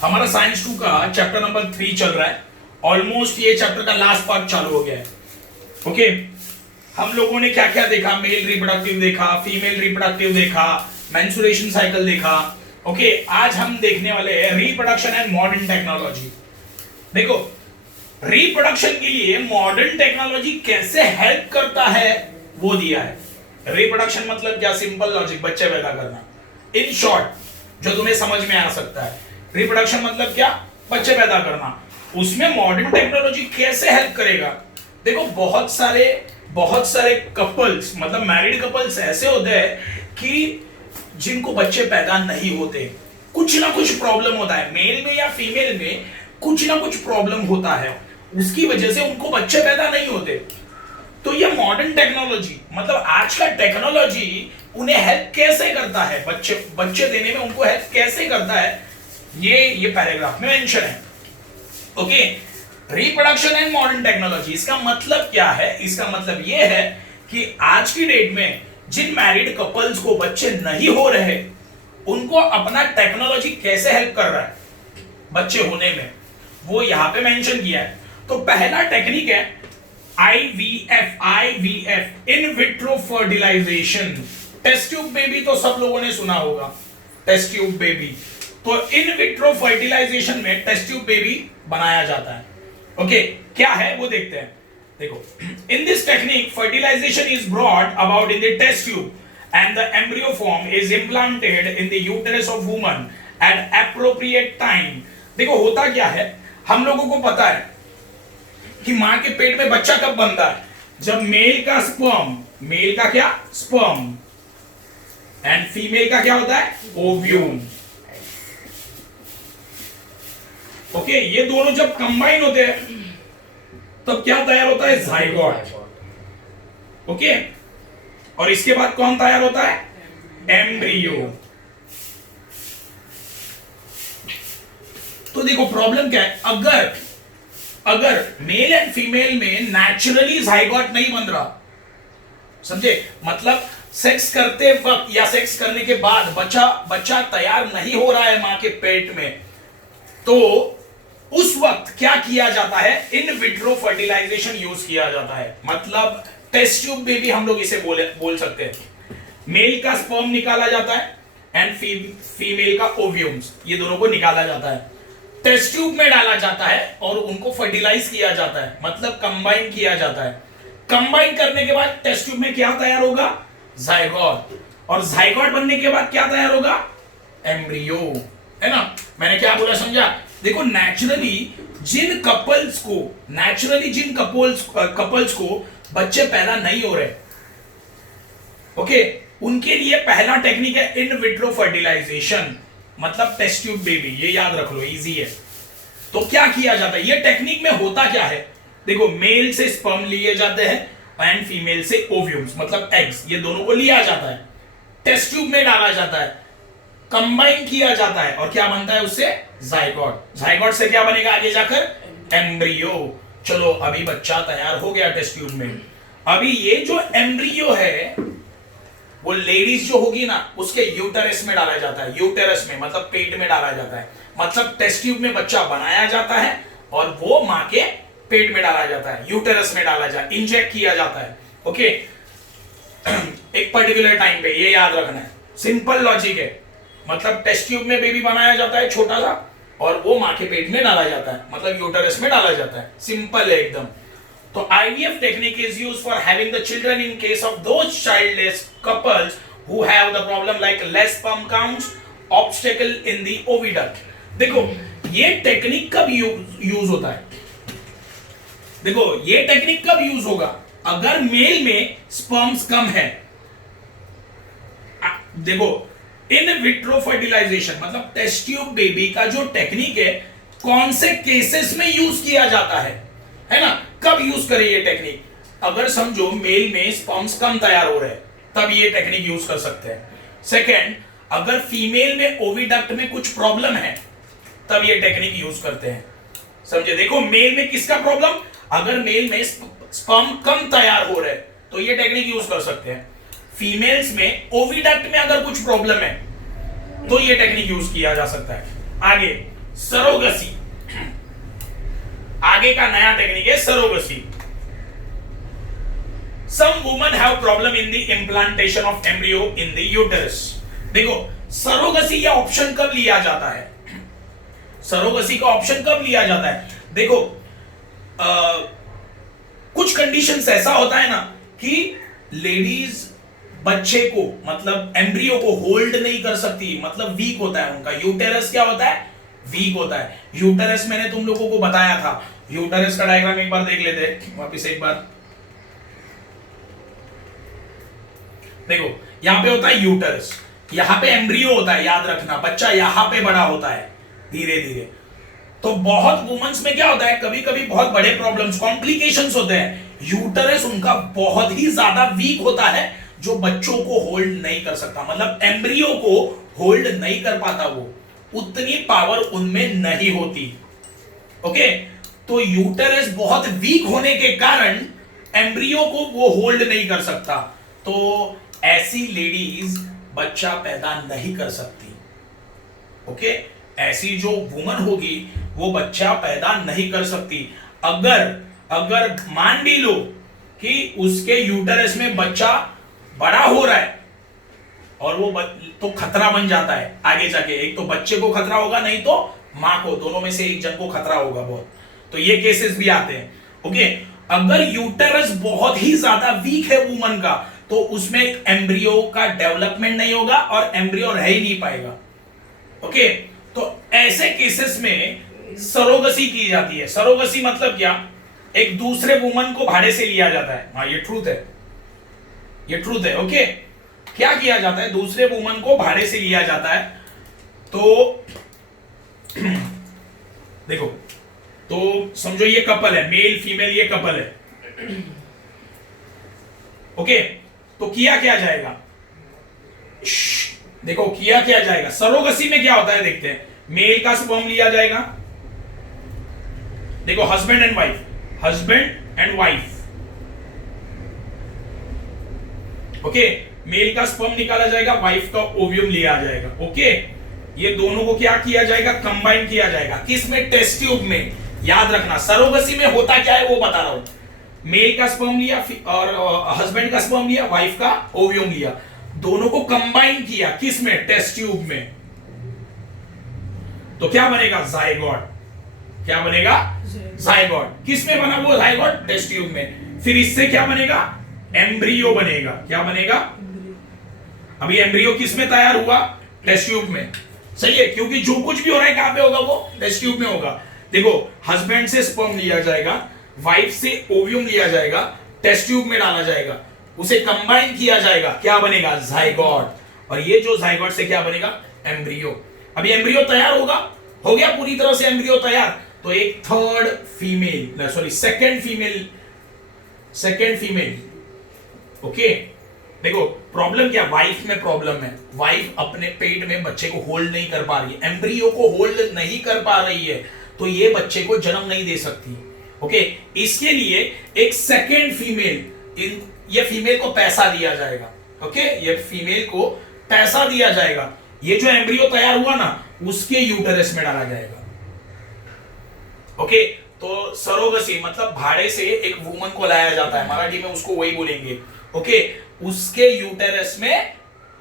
हमारा साइंस 2 का chapter number 3 चल रहा है। ऑलमोस्ट ये चैप्टर का लास्ट पार्ट चालू हो गया है। ओके, हम लोगों ने क्या क्या देखा? मेल रिप्रोडक्टिव देखा, फीमेल रिप्रोडक्टिव देखा, मेंस्ट्रुएशन साइकिल देखा। ओके, आज हम देखने वाले हैं रिप्रोडक्शन एंड मॉडर्न टेक्नोलॉजी। देखो, रिप्रोडक्शन के लिए मॉडर्न टेक्नोलॉजी कैसे हेल्प करता है वो दिया है। रिप्रोडक्शन मतलब क्या? सिंपल लॉजिक, बच्चे पैदा करना। इन शॉर्ट जो तुम्हें समझ में आ सकता है, रिप्रोडक्शन मतलब क्या? बच्चे पैदा करना। उसमें मॉडर्न टेक्नोलॉजी कैसे हेल्प करेगा? देखो, बहुत सारे कपल्स, मतलब मैरिड कपल्स ऐसे होते हैं कि जिनको बच्चे पैदा नहीं होते, कुछ ना कुछ प्रॉब्लम होता है। मेल में या फीमेल में कुछ ना कुछ प्रॉब्लम होता है, उसकी वजह से उनको बच्चे पैदा नहीं होते। तो ये मॉडर्न टेक्नोलॉजी, मतलब आज का टेक्नोलॉजी उन्हें हेल्प कैसे करता है, बच्चे देने में उनको हेल्प कैसे करता है, ये पैराग्राफ में मेंशन है। Okay, reproduction and modern technology, इसका मतलब क्या है? इसका मतलब ये है कि आज की डेट में जिन मैरिड कपल्स को बच्चे नहीं हो रहे, उनको अपना टेक्नोलॉजी कैसे हेल्प कर रहा है बच्चे होने में, वो यहां पे मेंशन किया है। तो पहला टेक्निक है IVF, in vitro fertilisation. Test tube baby तो सब लोगों ने सुना होगा, टेस्ट ट्यूब बेबी। तो इन विट्रो फर्टिलाइजेशन में टेस्ट ट्यूब बेबी बनाया जाता है। ओके, क्या है वो देखते हैं। देखो, in this technique fertilisation is brought about in the test tube and the embryo form is implanted in the uterus of woman at appropriate time। देखो, होता क्या है, हम लोगों को पता है कि मां के पेट में बच्चा कब बनता है? जब मेल का स्पर्म, मेल का क्या? स्पर्म, एंड फीमेल का क्या होता है? ओव्यूम। ओके, ये दोनों जब कंबाइन होते हैं तब क्या तैयार होता है? जाइगोट। ओके, और इसके बाद कौन तैयार होता है? एम्ब्रियो। तो देखो, प्रॉब्लम क्या है, अगर मेल एंड फीमेल में नेचुरली जाइगोट नहीं बन रहा, समझे, मतलब सेक्स करते वक्त या सेक्स करने के बाद बच्चा तैयार नहीं हो रहा है मां के पेट में, तो उस वक्त क्या किया जाता है? इन विट्रो फर्टिलाइजेशन यूज किया जाता है। मतलब टेस्ट ट्यूब बेबी हम लोग इसे बोल सकते हैं। मेल का स्पर्म निकाला जाता है एंड फीमेल का ओव्यूम्स, ये दोनों को निकाला जाता है, टेस्ट ट्यूब में डाला जाता है और उनको फर्टिलाइज किया जाता है, मतलब कंबाइन किया जाता है। कंबाइन करने के बाद टेस्ट ट्यूब में क्या तैयार होगा? जाइगोट। और जाइगोट बनने के बाद क्या तैयार होगा? एम्ब्रियो, है ना। मैंने क्या बोला, समझा? देखो, नेचुरली जिन कपल्स को बच्चे पैदा नहीं हो रहे, ओके, उनके लिए पहला टेक्निक है इन विट्रो फर्टिलाइजेशन, मतलब टेस्ट ट्यूब बेबी। ये याद रख लो, इजी है। तो क्या किया जाता है? ये टेक्निक में होता क्या है? देखो, मेल से स्पर्म लिए जाते हैं एंड फीमेल से ओव्यूम्स, मतलब एग्स, ये दोनों को लिया जाता है, टेस्ट ट्यूब में डाला जाता है, कंबाइन किया जाता है, और क्या बनता है उससे? जाइगोट। जाइगोट से क्या बनेगा आगे जाकर? एम्ब्रियो। चलो, अभी बच्चा तैयार हो गया टेस्ट ट्यूब में। अभी ये जो एम्ब्रियो है वो लेडीज जो होगी ना, उसके यूटेरस में डाला जाता है। यूटेरस में मतलब पेट में डाला जाता है, मतलब टेस्ट ट्यूब में बच्चा बनाया जाता है और वो मां के पेट में डाला जाता है, यूटेरस में डाला जाता है, इंजेक्ट किया जाता है। ओके, एक पर्टिकुलर टाइम पे, ये याद रखना है, सिंपल लॉजिक है। मतलब टेस्ट ट्यूब में बेबी बनाया जाता है छोटा सा, और वो मां के पेट में डाला जाता है, मतलब यूटेरस में डाला जाता है। सिंपल है एकदम। तो IVF technique is used for having the children in case of those childless couples who have the problem like less sperm counts, obstacle in the oviduct। देखो, ये टेक्निक कब यूज होता है? देखो, ये टेक्निक कब यूज होगा? अगर मेल में स्पर्म्स कम है। देखो, इन विट्रो फर्टिलाइजेशन मतलब टेस्ट ट्यूब बेबी का जो टेक्निक है, कौन से केसेस में यूज किया जाता है ना? कब यूज करें ये टेक्निक? अगर समझो मेल में स्पर्म्स कम तैयार हो रहे हैं, तब ये टेक्निक यूज कर सकते हैं। सेकंड, अगर फीमेल में ओविडक्ट में कुछ प्रॉब्लम है, तब ये टेक्निक यूज करते हैं। समझे? देखो, मेल में किसका प्रॉब्लम? अगर मेल में स्पर्म कम तैयार हो रहे तो ये टेक्निक यूज कर सकते हैं। फीमेल्स में ओविडक्ट में अगर कुछ प्रॉब्लम है तो ये टेक्निक यूज किया जा सकता है। आगे सरोगसी, आगे का नया टेक्निक है surrogacy. Some women have problem in the implantation of embryo in the uterus. देखो सरोगसी या ऑप्शन कब लिया जाता है, सरोगसी का ऑप्शन कब लिया जाता है? देखो कुछ कंडीशंस ऐसा होता है ना कि लेडीज बच्चे को मतलब एम्ब्रियो को होल्ड नहीं कर सकती, मतलब वीक होता है उनका यूटेरस, क्या होता है? वीक होता है। यूटेरस मैंने तुम लोगों को बताया था, यूटेरस का डायग्राम एक बार देख लेते हैं वापिस एक बार। देखो यहां पे होता है यूटेरस, यहां पे एम्ब्रियो होता है, याद रखना बच्चा यहां पे बड़ा होता है धीरे धीरे। तो बहुत वुमेन्स में क्या होता है, कभी कभी बहुत बड़े प्रॉब्लम्स कॉम्प्लिकेशंस होते हैं, यूटेरस उनका बहुत ही ज्यादा वीक होता है जो बच्चों को होल्ड नहीं कर सकता, मतलब एम्ब्रियो को होल्ड नहीं कर पाता, वो उतनी पावर उनमें नहीं होती। ओके, तो यूटेरस बहुत वीक होने के कारण एम्ब्रियो को वो होल्ड नहीं कर सकता, तो ऐसी लेडीज बच्चा पैदा नहीं कर सकती। ओके, ऐसी जो वुमन होगी वो बच्चा पैदा नहीं कर सकती। अगर मान भी लो कि उसके यूटेरस में बच्चा बड़ा हो रहा है और वो तो खतरा बन जाता है आगे जाके, एक तो बच्चे को खतरा होगा, नहीं तो मां को, दोनों में से एक जन को खतरा होगा बहुत, तो ये केसेस भी आते हैं। ओके, अगर यूटेरस बहुत ही ज्यादा वीक है वुमन का तो उसमें एम्ब्रियो का डेवलपमेंट नहीं होगा और एम्ब्रियो रह ही नहीं पाएगा। ओके, तो ऐसे केसेस में सरोगसी की जाती है। सरोगसी मतलब क्या, एक दूसरे वुमन को भाड़े से लिया जाता है। हाँ ये ट्रूथ है, ये ट्रूथ है। ओके, क्या किया जाता है, दूसरे वुमन को भाड़े से लिया जाता है। तो देखो, तो समझो ये कपल है, मेल फीमेल ये कपल है। ओके, तो किया क्या जाएगा, देखो किया क्या जाएगा, सरोगसी में क्या होता है देखते हैं। मेल का स्पर्म लिया जाएगा, देखो husband and wife, husband and wife. Okay, male का स्पर्म निकाला जाएगा, वाइफ का ओव्यूम लिया जाएगा। ओके, ये दोनों को क्या किया जाएगा, कंबाइन किया जाएगा। किस में, टेस्ट ट्यूब में। याद रखना सरोगसी में होता क्या है वो बता रहा हूं, मेल का स्पर्म लिया और हस्बैंड का स्पर्म लिया, वाइफ का ओव्यूम लिया, दोनों को कंबाइन किया, किस में, टेस्ट ट्यूब में। तो क्या बनेगा, जाइगोट। क्या बनेगा, जाइगोट। किस में बना वो जाइगोट, टेस्ट ट्यूब में। फिर इससे क्या बनेगा, एम्ब्रियो बनेगा। क्या बनेगा, अभी एम्ब्रियो किस में तैयार हुआ, टेस्ट ट्यूब में। सही है, क्योंकि जो कुछ भी हो रहा है कहां पे होगा, वो टेस्ट ट्यूब में होगा। देखो हस्बैंड से स्पर्म लिया जाएगा, वाइफ से ओव्यूम लिया जाएगा, टेस्ट ट्यूब में डाला जाएगा, उसे कंबाइन किया जाएगा, क्या बनेगा, जाइगोट। और ये जो जाइगोट से क्या बनेगा, एम्ब्रियो। अभी एम्ब्रियो तैयार होगा, हो गया पूरी तरह से एम्ब्रियो तैयार, तो एक third female, sorry second female. Okay, देखो प्रॉब्लम क्या, वाइफ में प्रॉब्लम है, वाइफ अपने पेट में बच्चे को होल्ड नहीं कर पा रही है, एम्ब्रियो को होल्ड नहीं कर पा रही है, तो ये बच्चे को जन्म नहीं दे सकती। ओके, इसके लिए एक सेकंड फीमेल, ये फीमेल को पैसा दिया जाएगा। ओके, ये फीमेल को पैसा दिया जाएगा, ये जो एम्ब्रियो तैयार हुआ ना उसके यूटेरस में डाला जाएगा। ओके, तो सरोगसी मतलब भाड़े से एक वुमन को लाया जाता है, मराठी में उसको वही बोलेंगे। ओके, उसके यूटेरस में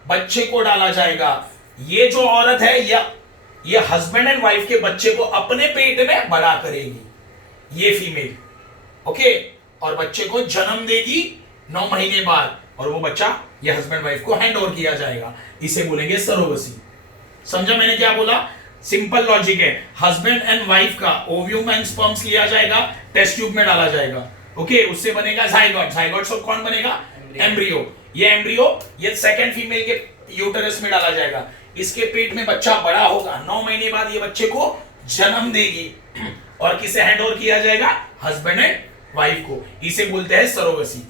बच्चे को डाला जाएगा। ये जो औरत है ये हस्बैंड एंड वाइफ के बच्चे को अपने पेट में बड़ा करेगी, ये फीमेल। ओके, और बच्चे को जन्म देगी 9 महीने बाद, और वो बच्चा ये हस्बैंड वाइफ को हैंड ओवर किया जाएगा, इसे बोलेंगे सरोगसी। समझा मैंने क्या बोला, सिंपल लॉजिक है। हस्बैंड एंड वाइफ का ओव्यूम एंड स्पर्म्स लिया जाएगा, टेस्ट ट्यूब में डाला जाएगा। ओके, उससे बनेगा जाइगोट। जाइगोट से कौन बनेगा, एम्ब्रियो। ये एम्ब्रियो ये सेकंड फीमेल के यूटेरस में डाला जाएगा, इसके पेट में बच्चा बड़ा होगा, 9 महीने बाद ये बच्चे को जन्म देगी, और किसे हैंड ओवर किया जाएगा, हस्बैंड एंड वाइफ को, इसे बोलते हैं सरोगसी।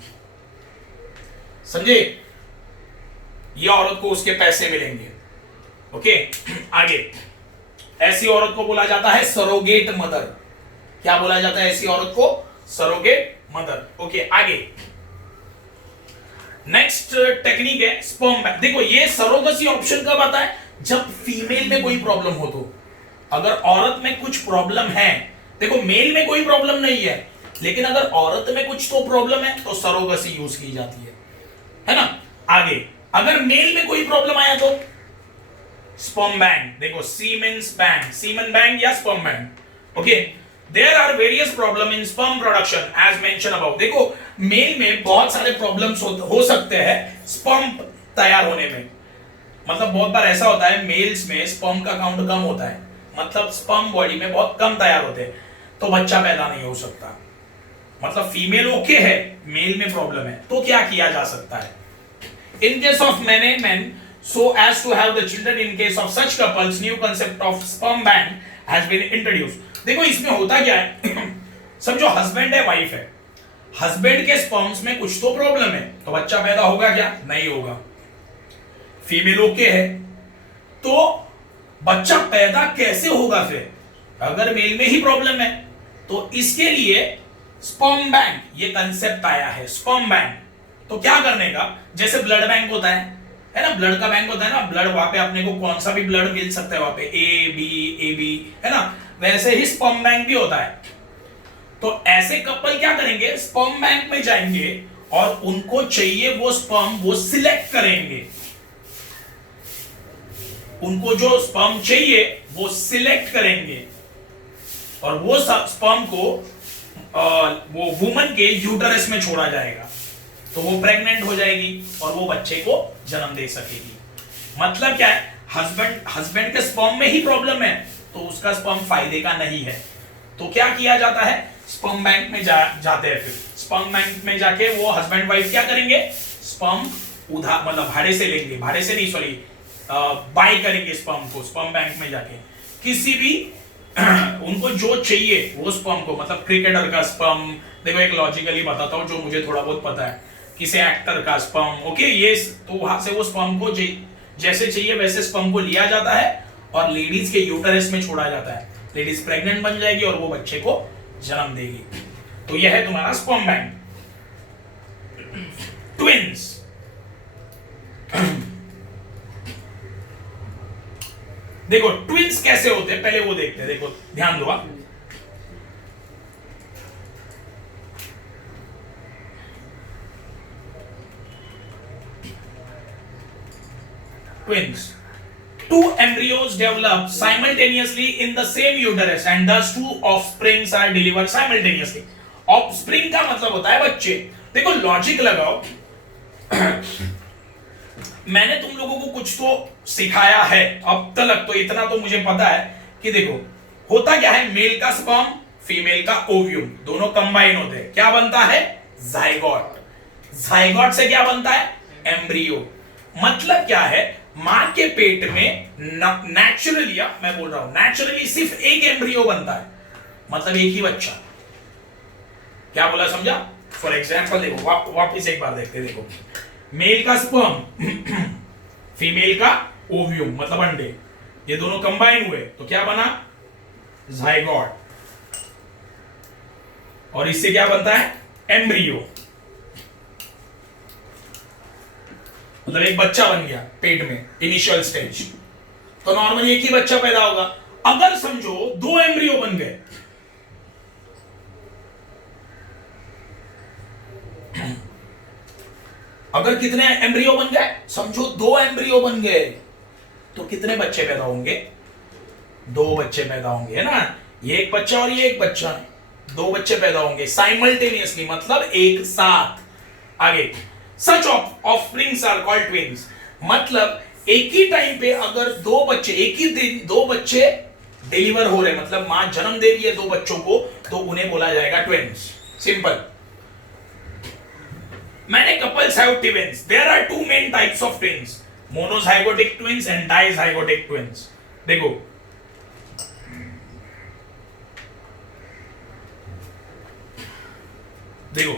समझे, ये औरत को उसके पैसे मिलेंगे। ओके, आगे ऐसी औरत को बोला जाता है सरोगेट मदर। क्या बोला जाता है ऐसी औरत को, सरोगेट मदर। ओके, आगे नेक्स्ट टेक्निक है स्पर्म बैंक। देखो ये सरोगसी ऑप्शन कब आता है, जब फीमेल में कोई प्रॉब्लम हो तो। अगर औरत में कुछ प्रॉब्लम है, देखो मेल में कोई प्रॉब्लम नहीं है, लेकिन अगर औरत में कुछ तो प्रॉब्लम है तो सरोगेसी यूज की जाती है ना। आगे अगर मेल में कोई प्रॉब्लम आया तो स्पर्म बैंक, देखो सीमन बैंक या sperm bank. Okay, there are various problem in sperm production as mention above. देखो मेल में बहुत सारे प्रॉब्लम्स हो सकते हैं स्पर्म तैयार होने में। मतलब बहुत बार ऐसा होता है मेल्स में स्पर्म का काउंट कम होता है, मतलब स्पर्म बॉडी में बहुत कम तैयार होते हैं, तो बच्चा पैदा नहीं हो सकता। मतलब फीमेल ओके है, मेल में प्रॉब्लम है, तो क्या किया जा सकता है? इन case of man and man so as to have the children, in case of such couples new concept of sperm bank has been introduced। देखो इसमें होता क्या है समझो हस्बैंड है वाइफ है, हस्बैंड के स्पर्म्स में कुछ तो प्रॉब्लम है, तो बच्चा पैदा होगा क्या? नहीं होगा। फीमेल ओके है, तो बच्चा पैदा कैसे होगा फिर अगर मेल में ही प्रॉब्लम है? तो इसके लिए स्पर्म बैंक ये कंसेप्ट आया है। स्पर्म बैंक तो क्या करने का, जैसे ब्लड बैंक होता है ना, ब्लड का बैंक होता है ना, ब्लड वहां पे अपने को कौन सा भी ब्लड मिल सकता है वहां पे, ए बी है ना, वैसे ही स्पर्म बैंक भी होता है। तो ऐसे कपल क्या करेंगे, स्पर्म बैंक में जाएंगे और उनको चाहिए वो स्पर्म वो सिलेक्ट करेंगे, उनको जो स्पर्म चाहिए वो सिलेक्ट करेंगे और वो स्पर्म को वो वुमन के यूटरस में छोड़ा जाएगा, तो वो प्रेग्नेंट हो जाएगी और वो बच्चे को जन्म दे सकेगी। मतलब क्या है, हस्बैंड के स्पर्म में ही प्रॉब्लम है तो उसका स्पर्म फायदे का नहीं है, तो क्या किया जाता है, स्पर्म बैंक में जाते हैं। फिर स्पर्म बैंक में जाके वो हस्बैंड वाइफ क्या करेंगे, स्पर्म उधार मतलब भाड़े से लेंगे, भाड़े से नहीं सॉरी बाय करेंगे स्पर्म को स्पर्म बैंक में जाके, किसी भी उनको जो चाहिए वो स्पर्म को, मतलब क्रिकेटर का स्पर्म, देखो एक लॉजिकली बताता हूं जो मुझे थोड़ा बहुत पता है, किसी एक्टर का स्पर्म, ओके ये, तो वहां से वो स्पर्म को जैसे चाहिए वैसे स्पर्म को लिया जाता है और लेडीज के यूटरस में छोड़ा जाता है, लेडीज प्रेग्नेंट बन जाएगी और वो बच्चे को जन्म देगी। तो यह है तुम्हारा स्पर्म बैंक। ट्विंस, देखो ट्विंस कैसे होते हैं पहले वो देखते हैं, देखो ध्यान दो। Twins, two embryos develop simultaneously in the same uterus and thus two offsprings are delivered simultaneously। offspring का मतलब होता है बच्चे। देखो लॉजिक लगाओ मैंने तुम लोगों को कुछ तो सिखाया है अब तक, तो इतना तो मुझे पता है कि देखो होता क्या है, मेल का स्पर्म फीमेल का ओव्यूम दोनों कंबाइन होते हैं, क्या बनता है, जाइगोट। जाइगोट से क्या बनता है, एम्ब्रियो। मतलब क्या है, मां के पेट में नेचुरली, मैं बोल रहा हूं नेचुरली सिर्फ एक एम्ब्रियो बनता है, मतलब एक ही बच्चा। क्या बोला समझा? फॉर एग्जाम्पल देखो वापिस एक बार देखते, देखो मेल का स्पर्म फीमेल का ओव्यूम मतलब अंडे, ये दोनों कंबाइन हुए तो क्या बना, जाइगोट, और इससे क्या बनता है, एम्ब्रियो, मतलब एक बच्चा बन गया पेट में इनिशियल स्टेज। तो नॉर्मली एक ही बच्चा पैदा होगा। अगर समझो दो एम्ब्रियो बन गए, अगर कितने एम्ब्रियो बन गए, समझो दो एम्ब्रियो बन गए, तो कितने बच्चे पैदा होंगे, दो बच्चे पैदा होंगे, है ना, ये एक बच्चा और ये एक बच्चा, दो बच्चे पैदा होंगे साइमल्टेनियसली, मतलब एक साथ। आगे सच ऑफस्प्रिंग्स आर कॉल्ड ट्विन्स, मतलब एक ही टाइम पे अगर दो बच्चे एक ही दिन दो बच्चे डिलीवर हो रहे, मतलब मां जन्म दे रही है दो बच्चों को, तो उन्हें बोला जाएगा twins. Simple. Many couples have twins. There are two main types of twins: monozygotic twins and dizygotic twins. देखो देखो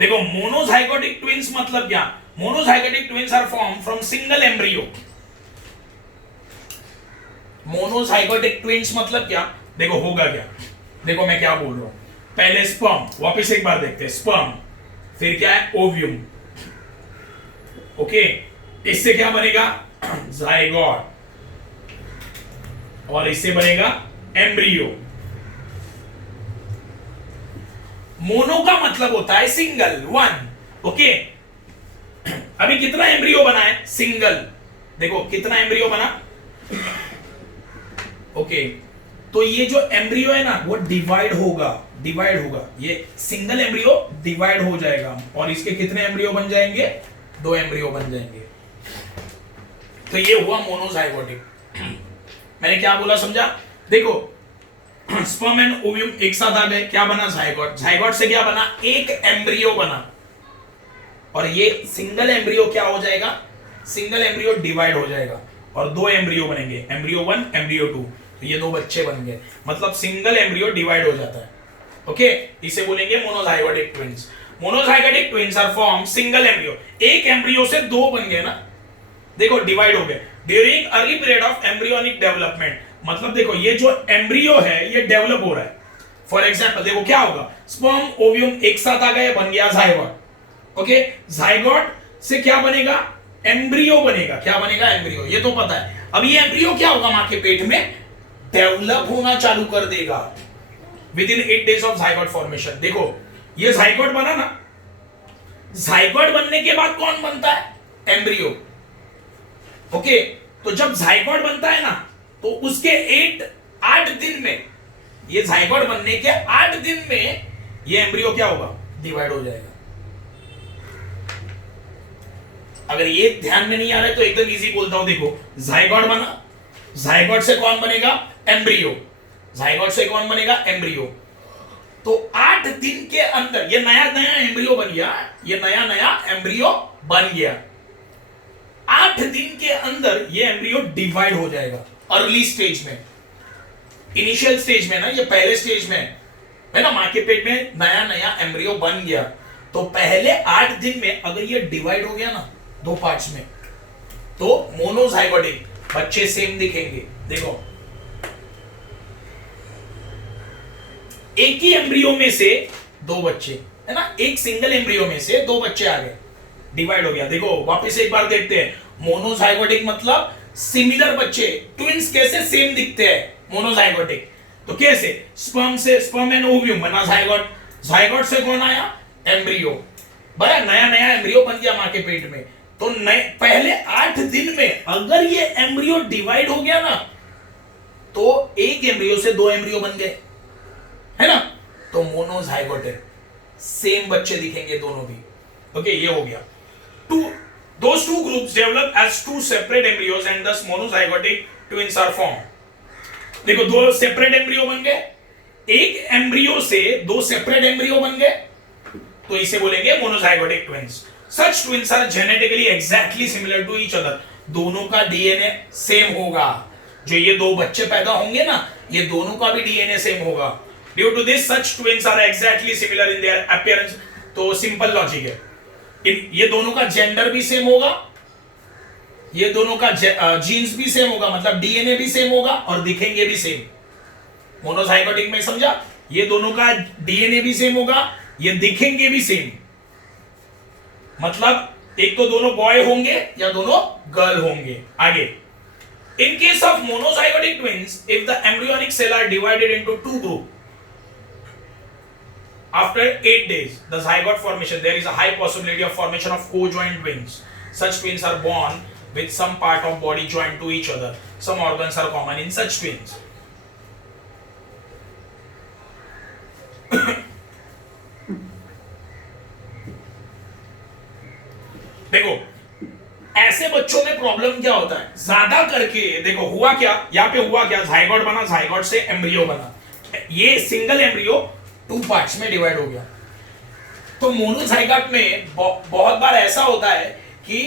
देखो मोनोजाइगोटिक ट्विंस मतलब क्या, monozygotic twins are form from single embryo. Monozygotic twins मतलब क्या, देखो होगा क्या, देखो मैं क्या बोल रहा हूं, पहले स्पर्म, वापस एक बार देखते हैं, स्पर्म, फिर क्या है ओव्यूम, ओके, इससे क्या बनेगा जाइगोट, और इससे बनेगा एम्ब्रियो। मोनो का मतलब होता है सिंगल, वन, ओके। अभी कितना एम्ब्रियो बना है, सिंगल, देखो कितना एम्ब्रियो बना, ओके। तो ये जो एम्ब्रियो है ना वो डिवाइड होगा, ये सिंगल एम्ब्रियो डिवाइड हो जाएगा, और इसके कितने एम्ब्रियो बन जाएंगे, 2 एम्ब्रियो बन जाएंगे। तो ये हुआ मोनोजाइगोटिक। मैंने क्या बोला समझा, देखो स्पर्म एंड ओव्यूम एक साथ आ गए, क्या बना, जाइगोट, जाइगोट से क्या बना, एक एम्ब्रियो बना, और ये सिंगल एम्ब्रियो क्या हो जाएगा, सिंगल एम्ब्रियो डिवाइड हो जाएगा और 2 एम्ब्रियो बनेंगे, एम्ब्रियो 1 एम्ब्रियो 2, तो ये 2 बच्चे बन गए, मतलब सिंगल एम्ब्रियो डिवाइड हो जाता है, ओके। इसे बोलेंगे monozygotic twins. Monozygotic twins are form single embryo, एक एम्ब्रियो से 2 बन गए ना, देखो डिवाइड हो गए during early period of embryonic development, मतलब देखो ये जो एम्ब्रियो है ये डेवलप हो रहा है। फॉर एग्जांपल देखो क्या होगा, स्पर्म ओव्यूम एक साथ आ गए, बन गया जाइगोट, ओके। जाइगोट से क्या बनेगा, एम्ब्रियो बनेगा, क्या बनेगा, एम्ब्रियो, ये तो पता है। अब ये एम्ब्रियो क्या होगा, मां के पेट में डेवलप होना चालू कर देगा with in 8 days of zygote formation. देखो ये जाइगोट बना ना, जाइगोट बनने के बाद कौन बनता है, एम्ब्रियो, ओके। तो जब जाइगोट बनता है ना तो उसके 8 दिन में, ये जाइगोट बनने के 8 दिन में ये एम्ब्रियो क्या होगा, डिवाइड हो जाएगा। अगर ये ध्यान में नहीं आ रहा है तो एकदम इजी बोलता हूं, देखो जाइगोट बना, जाइगोट से कौन बनेगा, एम्ब्रियो, जाइगोट से कौन बनेगा, एम्ब्रियो। तो 8 दिन के अंदर ये नया नया एम्ब्रियो बन गया, ये नया नया एम्ब्रियो बन गया, 8 दिन के अंदर ये एम्ब्रियो डिवाइड हो जाएगा। अर्ली स्टेज में, इनिशियल स्टेज में ना, ये पहले स्टेज में है ना, मां के पेट में नया नया एम्ब्रियो बन गया, तो पहले 8 दिन में अगर ये डिवाइड हो गया ना 2 पार्ट्स में, तो मोनोजाइगोटिक, बच्चे सेम दिखेंगे। देखो एक ही एम्ब्रियो में से 2 बच्चे है ना, एक सिंगल एम्ब्रियो में से 2 बच्चे आ गए, डिवाइड हो गया। देखो वापस एक बार देखते हैं, मोनोजाइगोटिक मतलब सिमिलर बच्चे, ट्विंस कैसे सेम दिखते हैं, मोनोजाइगोटिक तो कैसे, स्पर्म से, स्पर्म एंड ओव्यूम बना जाइगोट, जाइगोट से कौन आया, एम्ब्रियो, बड़ा नया नया एम्ब्रियो बन गया मां के पेट में। तो पहले 8 दिन में अगर ये एम्ब्रियो डिवाइड हो गया ना, तो एक एम्ब्रियो से 2 एम्ब्रियो बन गए, है ना, तो मोनोजाइगोटिक, सेम बच्चे दिखेंगे दोनों भी, ओके। ये हो गया, those two groups develop as 2 separate embryos and thus monozygotic twins are formed। देखो 2 सेपरेट एम्ब्रियो बन गए, एक एम्ब्रियो से 2 सेपरेट एम्ब्रियो बन गए, तो इसे बोलेंगे monozygotic twins. Such twins are genetically exactly similar to each other, दोनों का डीएनए सेम होगा, जो ये 2 बच्चे पैदा होंगे ना, ये दोनों का भी डीएनए सेम होगा। Due to this such twins are exactly similar in their appearance, तो सिंपल लॉजिक है, ये दोनों का जेंडर भी सेम होगा, ये दोनों का जीन्स भी सेम होगा, मतलब डीएनए भी सेम होगा और दिखेंगे भी सेम। मोनोजाइगोटिक में समझा, ये दोनों का डीएनए भी सेम होगा, ये दिखेंगे भी सेम, मतलब एक तो दोनों बॉय होंगे या दोनों गर्ल होंगे। आगे, in case of monozygotic twins, if the embryonic cell are divided into 2 group after 8 days the zygote formation, there is a high possibility of formation of co-joined twins. Such twins are born with some part of body joined to each other, some organs are common in such twins। देखो ऐसे बच्चों में problem क्या होता है, ज्यादा करके देखो हुआ क्या, यहां पे हुआ क्या, जाइगोट बना, जाइगोट से एम्ब्रियो बना, ये सिंगल एम्ब्रियो 2 पार्ट्स में डिवाइड हो गया। तो मोनोजाइगोट में बहुत बार ऐसा होता है कि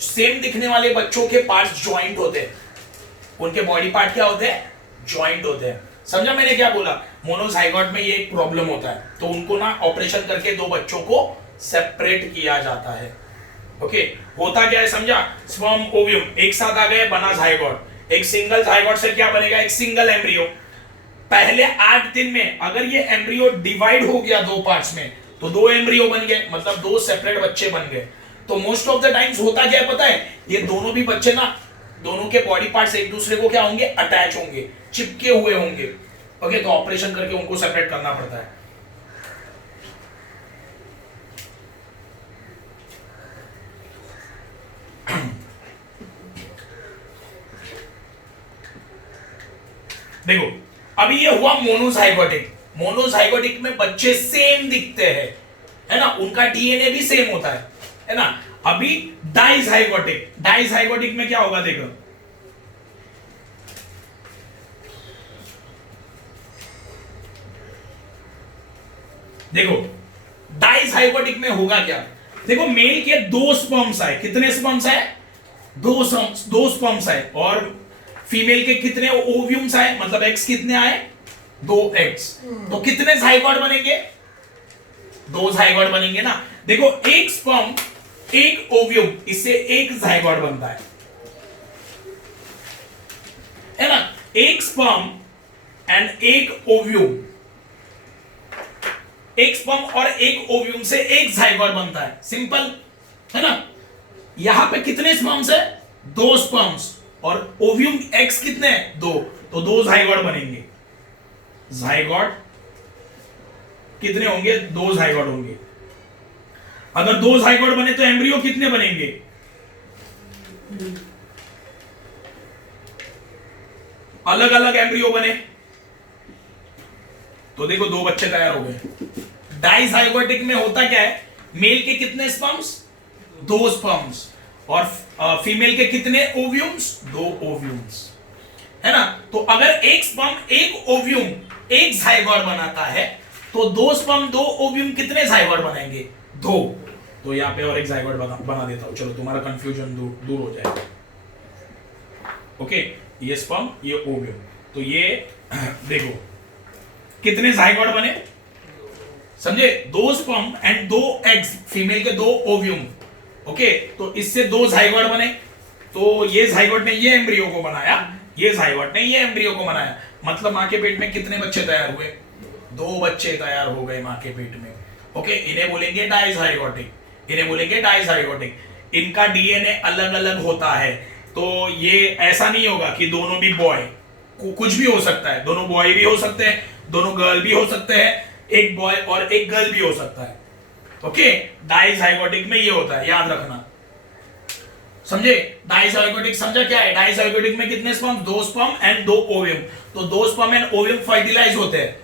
सेम दिखने वाले बच्चों के पार्ट्स ज्वाइंट होते हैं, उनके बॉडी पार्ट क्या होते हैं, ज्वाइंट होते हैं। समझा मैंने क्या बोला, मोनोजाइगोट में ये एक प्रॉब्लम होता है, तो उनको ना ऑपरेशन करके 2 बच्चों को सेपरेट किया जाता है, ओके। होता क्या है समझा, स्पर्म ओव्यूम एक साथ आ गए, बना जाइगोट, एक सिंगल जायगोट से क्या बनेगा, एक सिंगल एम्ब्रियो। पहले 8 दिन में अगर ये एम्ब्रियो डिवाइड हो गया 2 पार्ट्स में, तो 2 एम्ब्रियो बन गए, मतलब 2 सेपरेट बच्चे बन गए। तो मोस्ट ऑफ द टाइम्स होता क्या है पता है, ये दोनों भी बच्चे ना, दोनों के बॉडी पार्ट्स एक दूसरे को क्या होंगे, अटैच होंगे, चिपके हुए होंगे। ओके, तो ऑपरेशन करके उनको सेपरेट करना पड़ता है। देखो अभी ये हुआ मोनोजाइगोटिक। मोनोजाइगोटिक में बच्चे सेम दिखते हैं, है ना, उनका डीएनए भी सेम होता है ना। अभी डाइजाइगोटिक, डाइजाइगोटिक में क्या होगा देखो, देखो डाइजाइगोटिक में होगा क्या, देखो मेल के 2 स्पर्म्स आए, कितने स्पर्म्स आए, 2 स्पर्म्स आए, और फीमेल के कितने ओव्यूम्स आए, मतलब एक्स कितने आए, 2 एक्स। तो कितने जाइगोट बनेंगे, 2 जाइगोट बनेंगे ना। देखो एक स्पर्म एक ओव्यूम, इससे एक जाइगोट बनता है ना। एक स्पर्म एंड एक ओव्यूम, एक स्पर्म और एक ओव्यूम से एक जाइगोट बनता है, सिंपल है ना। यहां पे कितने स्पर्म्स है, 2 स्पर्म्स, और ओव्यूम एक्स कितने हैं, 2, तो 2 जाइगोट बनेंगे। जाइगोट कितने होंगे, 2 जाइगोट होंगे। अगर 2 जाइगोट बने तो एम्ब्रियो कितने बनेंगे, अलग अलग एम्ब्रियो बने, तो देखो 2 बच्चे तैयार हो गए। डाइजाइगोटिक में होता क्या है, मेल के कितने स्पर्म्स, 2 स्पर्म्स, और फीमेल के कितने ओव्यूम्स, 2 ओव्यूम्स, है ना। तो अगर एक स्पर्म एक ओव्यूम एक जाइगोट बनाता है, तो 2 स्पर्म 2 ओव्यूम कितने जाइगोट बनाएंगे, 2। तो यहां पे और एक जाइगोट बना देता हूं, चलो तुम्हारा कंफ्यूजन दूर हो जाएगा। ओके, ये स्पर्म ये ओव्यूम, तो ये देखो कितने जाइगोट बने, समझे, 2 स्पर्म एंड 2 एग्स, फीमेल के 2 ओव्यूम। ओके, तो इससे 2 जाइगोट बने, तो ये जाइगोट ने ये एम्ब्रियो को बनाया, ये जाइगोट ने ये एम्ब्रियो को बनाया, मतलब मां के पेट में कितने बच्चे तैयार हुए, 2 बच्चे तैयार हो गए मां के पेट में। ओके, इन्हें बोलेंगे डाइजाइगोटिक, इन्हें बोलेंगे डाइजाइगोटिक। इनका डीएनए अलग अलग होता है, तो ये ऐसा नहीं होगा कि दोनों भी बॉय, कुछ भी हो सकता है, दोनों बॉय भी हो सकते हैं, दोनों गर्ल भी हो सकते हैं, एक बॉय और एक गर्ल भी हो सकता है। ओके, डाइजाइगोटिक में ये होता है, याद रखना, समझे। डाइजाइगोटिक समझा क्या है, डाइजाइगोटिक में कितने स्पर्म, 2 स्पर्म एंड 2 ओव्यूम, तो 2 स्पर्म एंड ओव्यूम फर्टिलाइज होते हैं,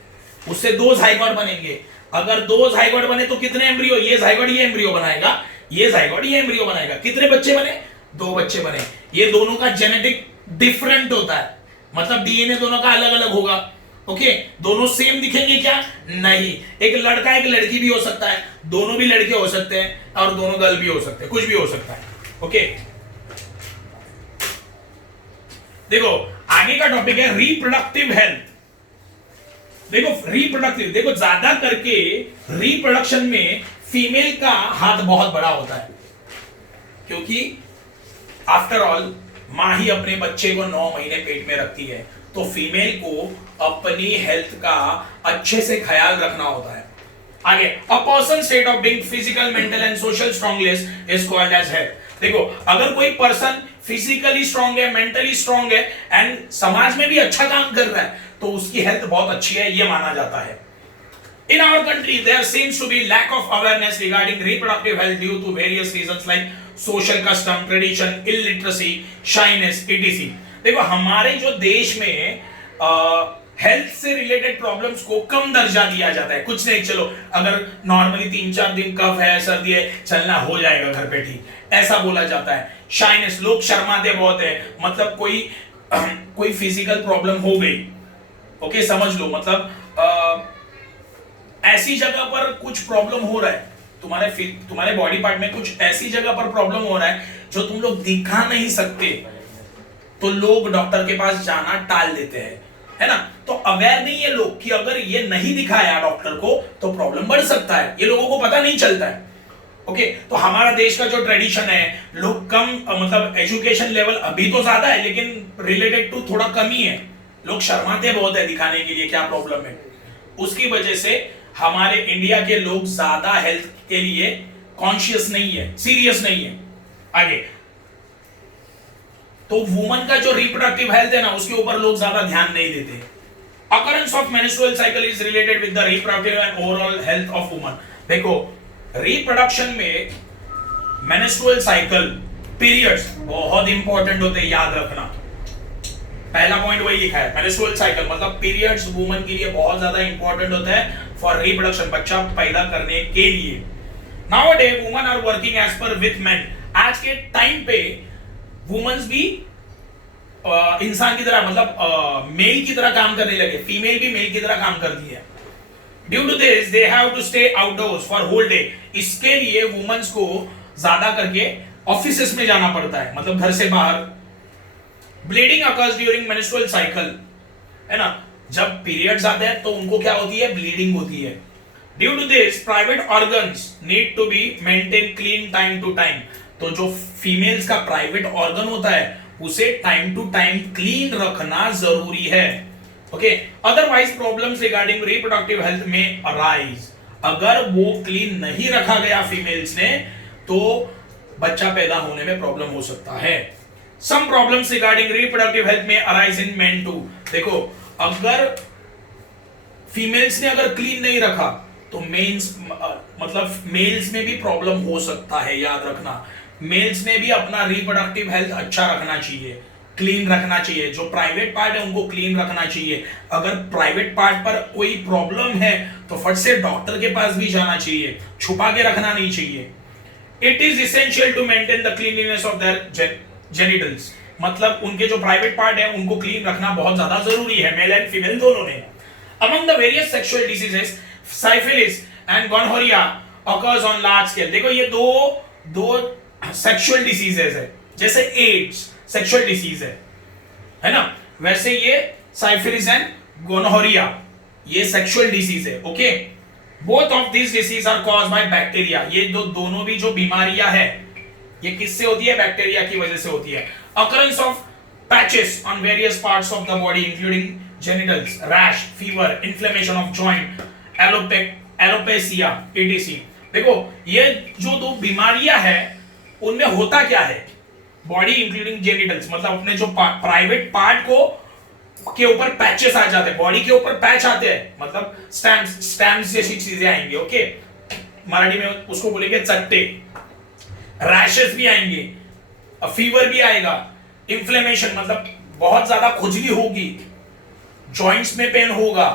उससे 2 जाइगोट बनेंगे। अगर 2 जाइगोट बने तो कितने एम्ब्रियो, ये जाइगोट ये एम्ब्रियो बनाएगा, ये जाइगोट ये एम्ब्रियो बनाएगा, कितने बच्चे बने, 2 बच्चे बने। ये दोनों का जेनेटिक डिफरेंट होता है, मतलब डीएनए दोनों का अलग अलग होगा। ओके, दोनों सेम दिखेंगे क्या, नहीं, एक लड़का एक लड़की भी हो सकता है, दोनों भी लड़के हो सकते हैं, और दोनों गर्ल भी हो सकते हैं, कुछ भी हो सकता है। ओके, देखो आगे का टॉपिक है रिप्रोडक्टिव हेल्थ। देखो रिप्रोडक्टिव, देखो ज्यादा करके रिप्रोडक्शन में फीमेल का हाथ बहुत बड़ा होता है, क्योंकि आफ्टर ऑल मां ही अपने बच्चे को 9 महीने पेट में रखती है, तो फीमेल को अपनी हेल्थ का अच्छे से ख्याल रखना होता है। आगे, a person state of being physical mental and social strongness is called as health. देखो अगर कोई पर्सन फिजिकली स्ट्रांग है, मेंटली स्ट्रांग है एंड समाज में भी अच्छा काम कर रहा है, तो उसकी हेल्थ बहुत अच्छी है, ये माना जाता है। In our country, there seems to be lack of awareness regarding reproductive health due to various reasons like social custom, tradition, illiteracy, shyness, etc. देखो हमारे जो देश में हेल्थ से रिलेटेड प्रॉब्लम्स को कम दर्जा दिया जाता है। कुछ नहीं, चलो अगर नॉर्मली 3-4 दिन कफ है, सर्दी है, चलना हो जाएगा घर पे ठीक, ऐसा बोला जाता है। शाइनेस, लोग शर्माते बहुत है, मतलब कोई फिजिकल प्रॉब्लम हो गई, ओके समझ लो, मतलब ऐसी जगह पर कुछ प्रॉब्लम हो रहा है, तुम्हारे बॉडी पार्ट में कुछ ऐसी जगह पर प्रॉब्लम हो रहा है जो तुम लोग दिखा नहीं सकते, तो लोग डॉक्टर के पास जाना टाल देते हैं, है ना। तो अवेयर नहीं है लोग कि अगर ये नहीं दिखाया डॉक्टर को तो प्रॉब्लम बढ़ सकता है, ये लोगों को पता नहीं चलता है। ओके तो हमारा देश का जो ट्रेडिशन है, लोग कम मतलब एजुकेशन लेवल अभी तो ज्यादा है लेकिन रिलेटेड टू थोड़ा कम ही है, लोग शर्माते बहुत है दिखाने के लिए क्या प्रॉब्लम है। उसकी वजह से हमारे इंडिया के लोग ज्यादा हेल्थ के लिए कॉन्शियस नहीं है, सीरियस नहीं है। आगे तो वुमन का जो रिप्रोडक्टिव हेल्थ है ना, उसके ऊपर लोग ज्यादा ध्यान नहीं देते। Occurrence of menstrual cycle is related with the reproductive and overall health of woman। देखो रिप्रोडक्शन में मेंस्ट्रुअल साइकिल, पीरियड्स बहुत इंपॉर्टेंट होते हैं, याद रखना। पहला पॉइंट वही लिखा है, मेंस्ट्रुअल साइकिल मतलब पीरियड्स वुमन के लिए बहुत ज्यादा इंपॉर्टेंट होता है फॉर रिप्रोडक्शन, बच्चा पैदा करने के लिए। Nowadays women are working as par with men. आज के टाइम पे वुमेन्स भी इंसान की तरह मतलब मेल की तरह काम करने लगे, फीमेल भी मेल की तरह काम करती है। Due to this they have to stay outdoors for whole day. इसके लिए वुमेन्स को ज्यादा करके ऑफिसेस में जाना पड़ता है, मतलब घर से बाहर। Bleeding occurs during menstrual cycle, है ना, जब पीरियड्स आते हैं तो उनको क्या होती है, ब्लीडिंग होती है। Due to this private organs need to be maintain clean time to time. तो जो फीमेल्स का प्राइवेट ऑर्गन होता है उसे टाइम टू टाइम क्लीन रखना जरूरी है। Okay otherwise problems regarding reproductive health में अराइज। अगर वो क्लीन नहीं रखा गया फीमेल्स ने तो बच्चा पैदा होने में प्रॉब्लम हो सकता है। Some problems regarding reproductive health में अराइज इन मेन टू। देखो अगर फीमेल्स ने अगर क्लीन नहीं रखा तो मेंस मतलब मेल्स में भी प्रॉब्लम हो सकता है, याद रखना। मेल्स ने भी अपना रिप्रोडक्टिव हेल्थ अच्छा रखना चाहिए, क्लीन रखना चाहिए। जो प्राइवेट पार्ट है उनको क्लीन रखना चाहिए। अगर प्राइवेट पार्ट पर कोई प्रॉब्लम है तो फट से डॉक्टर के पास भी जाना चाहिए, छुपा के रखना नहीं चाहिए। It is essential to maintain the cleanliness of their genitals. मतलब उनके जो प्राइवेट पार्ट है उनको क्लीन रखना बहुत ज्यादा जरूरी है, मेल एंड फीमेल दोनों ने। Among the various sexual diseases syphilis and gonorrhoea occurs on large scale। देखो ये दो सेक्सुअल डिसीजेस है, जैसे एड्स सेक्सुअल डिसीज है ना, वैसे ये सिफिलिस एंड गोनोरिया ये सेक्सुअल डिसीज है। Okay both of this disease are caused by bacteria. ये दोनों भी जो बीमारियां है ये किससे होती है, बैक्टीरिया की वजह से होती है। occurrence of patches on various parts of the body including genitals, rash, fever, inflammation of joint, alopecia etc। देखो ये जो दो बीमारियां है उनमें होता क्या है, बॉडी इंक्लूडिंग जेनिटल्स मतलब अपने जो प्राइवेट पार्ट को के ऊपर पैचेस आ जाते हैं, बॉडी के ऊपर पैच आते हैं, मतलब स्टैम्प्स जैसी चीजें आएंगी। ओके मराठी में उसको बोलेंगे चट्टे। रैशेस भी आएंगे, फीवर भी आएगा, इन्फ्लेमेशन मतलब बहुत ज्यादा खुजली होगी, जॉइंट्स में पेन होगा,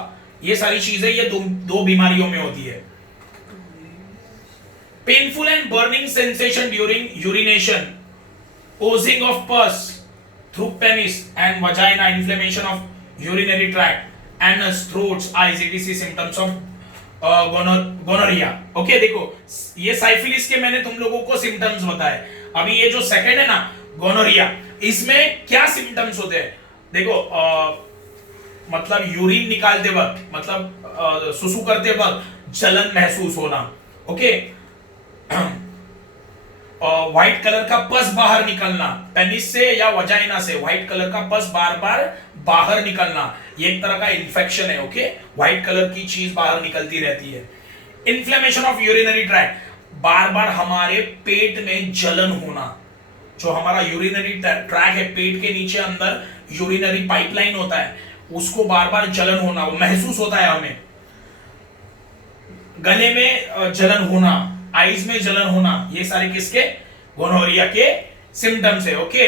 ये सारी चीजें ये दो बीमारियों में होती है। Painful and burning sensation during urination, oozing of pus through penis and vagina, inflammation of urinary tract, anus, throats, eyes etc symptoms of gonorrhea। Okay देखो ये साइफिलिस के मैंने तुम लोगों को सिम्टम्स बताए। अभी ये जो सेकंड है ना गोनोरिया, इसमें क्या सिम्टम्स होते हैं देखो मतलब यूरिन निकालते वक्त मतलब सुसु करते वक्त जलन महसूस होना। ओके व्हाइट कलर का पस बाहर निकलना, पेनिस से या वजाइना से व्हाइट कलर का पस बार बार बाहर निकलना, ये एक तरह का इन्फेक्शन है। ओके व्हाइट कलर की चीज बाहर निकलती रहती है। इन्फ्लेमेशन ऑफ यूरिनरी ट्रैक्ट, बार बार हमारे पेट में जलन होना, जो हमारा यूरिनरी ट्रैक है पेट के नीचे अंदर यूरिनरी पाइपलाइन होता है उसको बार बार जलन होना, वो महसूस होता है हमें। गले में जलन होना, आईज में जलन होना, ये सारे किसके, गोनोरिया के सिम्टम्स है। ओके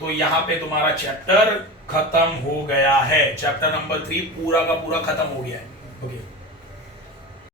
तो यहां पे तुम्हारा चैप्टर खत्म हो गया है, चैप्टर नंबर 3 पूरा का पूरा खत्म हो गया है। ओके